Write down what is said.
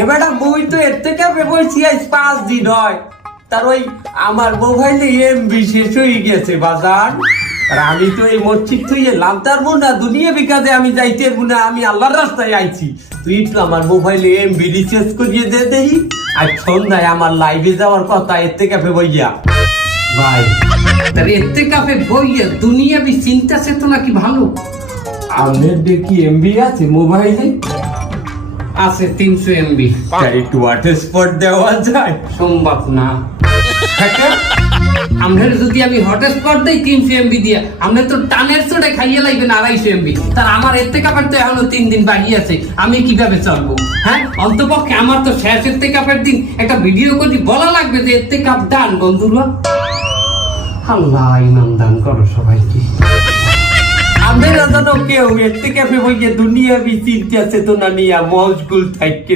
এবার মুই তো এর থেকে বলছি আজ 5 দিন হয়, তার ওই আমার মোবাইলে এমবি শেষ হয়ে গেছে বাজার। আর আমি তো এই মসজিদ তুই লামতার না দুনিয়া বিকাজে আমি যাইতে না, আমি আল্লাহর রাস্তায় আইছি। তুই একটু আমার মোবাইলে এমবি রিচার্জ করিয়ে দে দেই। আর সন্ধ্যায় আমার লাইভে যাওয়ার কথা এর থেকে বইয়া ভাই। তার এতে কাপে বইয়া দুনিয়া বি চিন্তা চেতনা কি ভালো? আপনার দেখি এমবি আছে মোবাইলে? আছে 300 MB। একটু হটস্পট দেওয়া যায়? সম্ভব না। থাকে আমরা যদি আমি হটস্পট দেই 300 MB দিয়া, আমরা তো টানের চড়ে খাইয়ে লাগবেন 250 MB। তার আমার এতে কাপের তো এখনো 3 দিন বাকি আছে, আমি কিভাবে চলবো? হ্যাঁ, অন্তপক্ষে আমার তো শেষ এতে কাপের দিন একটা ভিডিও করে বলা লাগবে যে এতে কাপ দান বন্ধুরা। আল্লাহ ইমান দান করো সবাইকে। আমাদের কেউ এর থেকে বইয়ে দুনিয়া বি চিন্তা চেতনা নিয়ে মজগুল থাকে।